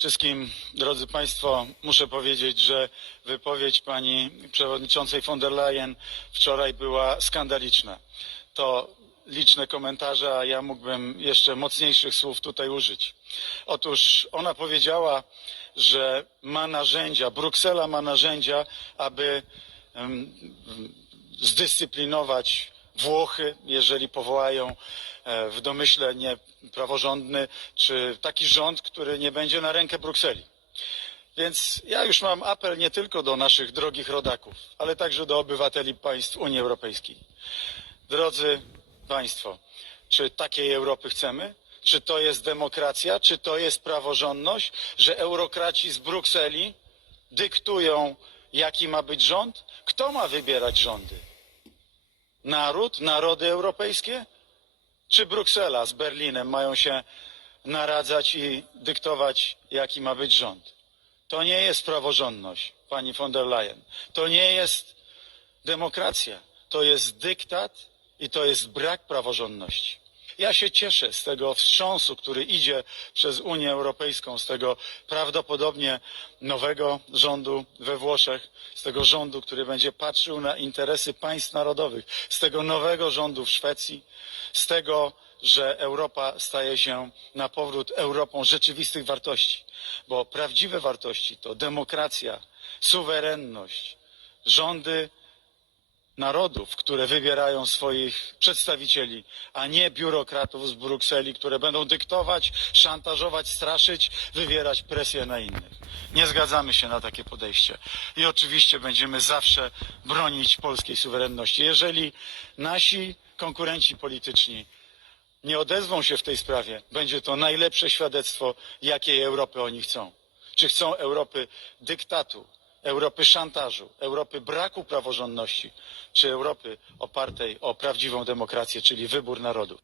Wszystkim, drodzy Państwo, muszę powiedzieć, że wypowiedź pani przewodniczącej von der Leyen wczoraj była skandaliczna. To liczne komentarze, a ja mógłbym jeszcze mocniejszych słów tutaj użyć. Otóż ona powiedziała, że ma narzędzia, Bruksela ma narzędzia, aby zdyscyplinować Włochy, jeżeli powołają e, w domyśle niepraworządny czy taki rząd, który nie będzie na rękę Brukseli. Więc ja już mam apel nie tylko do naszych drogich rodaków, ale także do obywateli państw Unii Europejskiej. Drodzy Państwo, czy takiej Europy chcemy? Czy to jest demokracja? Czy to jest praworządność, że eurokraci z Brukseli dyktują, jaki ma być rząd? Kto ma wybierać rządy? Naród, narody europejskie? Czy Bruksela z Berlinem mają się naradzać i dyktować, jaki ma być rząd? To nie jest praworządność, pani von der Leyen. To nie jest demokracja. To jest dyktat i to jest brak praworządności. Ja się cieszę z tego wstrząsu, który idzie przez Unię Europejską, z tego prawdopodobnie nowego rządu we Włoszech, z tego rządu, który będzie patrzył na interesy państw narodowych, z tego nowego rządu w Szwecji, z tego, że Europa staje się na powrót Europą rzeczywistych wartości, bo prawdziwe wartości to demokracja, suwerenność, rządy narodów, które wybierają swoich przedstawicieli, a nie biurokratów z Brukseli, które będą dyktować, szantażować, straszyć, wywierać presję na innych. Nie zgadzamy się na takie podejście i oczywiście będziemy zawsze bronić polskiej suwerenności. Jeżeli nasi konkurenci polityczni nie odezwą się w tej sprawie, będzie to najlepsze świadectwo, jakiej Europy oni chcą. Czy chcą Europy dyktatu, Europy szantażu, Europy braku praworządności, czy Europy opartej o prawdziwą demokrację, czyli wybór narodu.